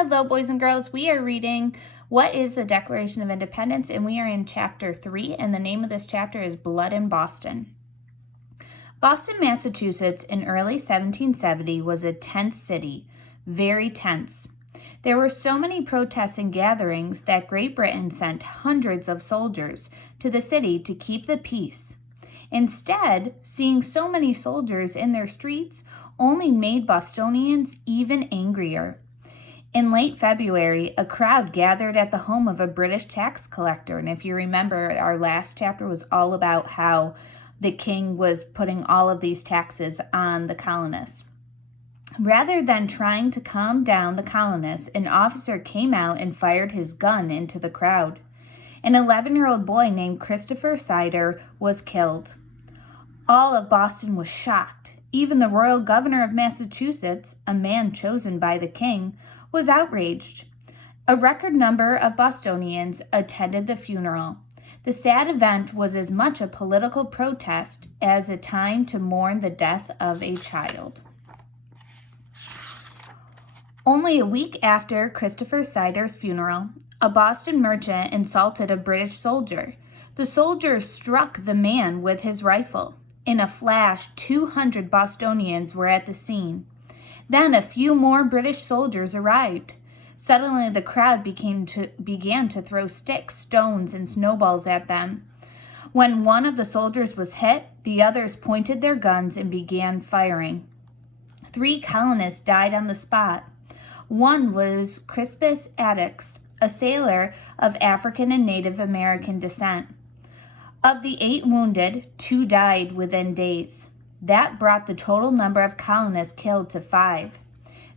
Hello, boys and girls. We are reading What is the Declaration of Independence? And we are in chapter 3, and the name of this chapter is Blood in Boston. Boston, Massachusetts in early 1770 was a tense city, very tense. There were so many protests and gatherings that Great Britain sent hundreds of soldiers to the city to keep the peace. Instead, seeing so many soldiers in their streets only made Bostonians even angrier. In late February, a crowd gathered at the home of a British tax collector. And if you remember, our last chapter was all about how the king was putting all of these taxes on the colonists. Rather than trying to calm down the colonists, an officer came out and fired his gun into the crowd. An 11-year-old boy named Christopher Sider was killed. All of Boston was shocked. Even the royal governor of Massachusetts, a man chosen by the king, was outraged. A record number of Bostonians attended the funeral. The sad event was as much a political protest as a time to mourn the death of a child. Only a week after Christopher Sider's funeral, a Boston merchant insulted a British soldier. The soldier struck the man with his rifle. In a flash, 200 Bostonians were at the scene. Then a few more British soldiers arrived. Suddenly the crowd began to throw sticks, stones, and snowballs at them. When one of the soldiers was hit, the others pointed their guns and began firing. 3 colonists died on the spot. One was Crispus Attucks, a sailor of African and Native American descent. Of the 8 wounded, 2 died within days. That brought the total number of colonists killed to 5.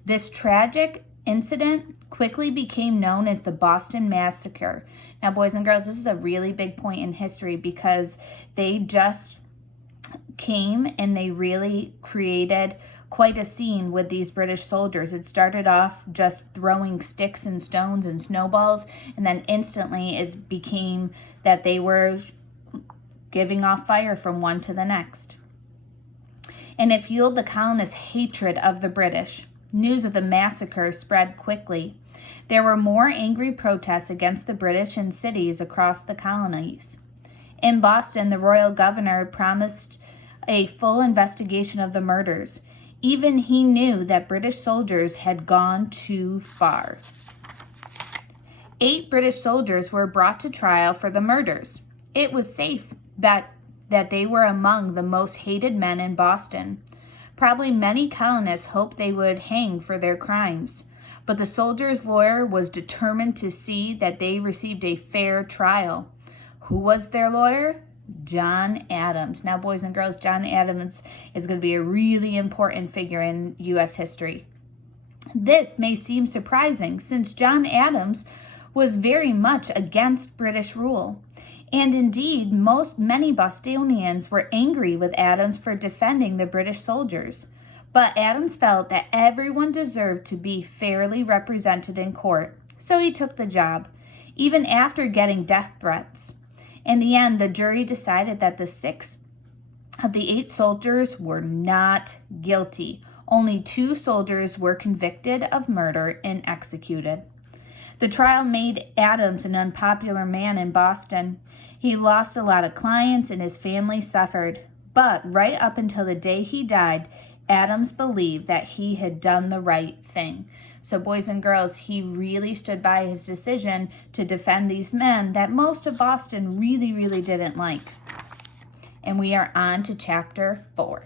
This tragic incident quickly became known as the Boston Massacre. Now, boys and girls, this is a really big point in history because they just came and they really created quite a scene with these British soldiers. It started off just throwing sticks and stones and snowballs, and then instantly it became that they were giving off fire from one to the next. And it fueled the colonists' hatred of the British. News of the massacre spread quickly. There were more angry protests against the British in cities across the colonies. In Boston, the royal governor promised a full investigation of the murders. Even he knew that British soldiers had gone too far. 8 British soldiers were brought to trial for the murders. It was safe that they were among the most hated men in Boston. Probably many colonists hoped they would hang for their crimes, but the soldiers' lawyer was determined to see that they received a fair trial. Who was their lawyer? John Adams. Now, boys and girls, John Adams is going to be a really important figure in U.S. history. This may seem surprising since John Adams was very much against British rule. And indeed, many Bostonians were angry with Adams for defending the British soldiers. But Adams felt that everyone deserved to be fairly represented in court, so he took the job, even after getting death threats. In the end, the jury decided that the 6 of the 8 soldiers were not guilty. Only 2 soldiers were convicted of murder and executed. The trial made Adams an unpopular man in Boston. He lost a lot of clients and his family suffered. But right up until the day he died, Adams believed that he had done the right thing. So boys and girls, he really stood by his decision to defend these men that most of Boston really, really didn't like. And we are on to chapter 4.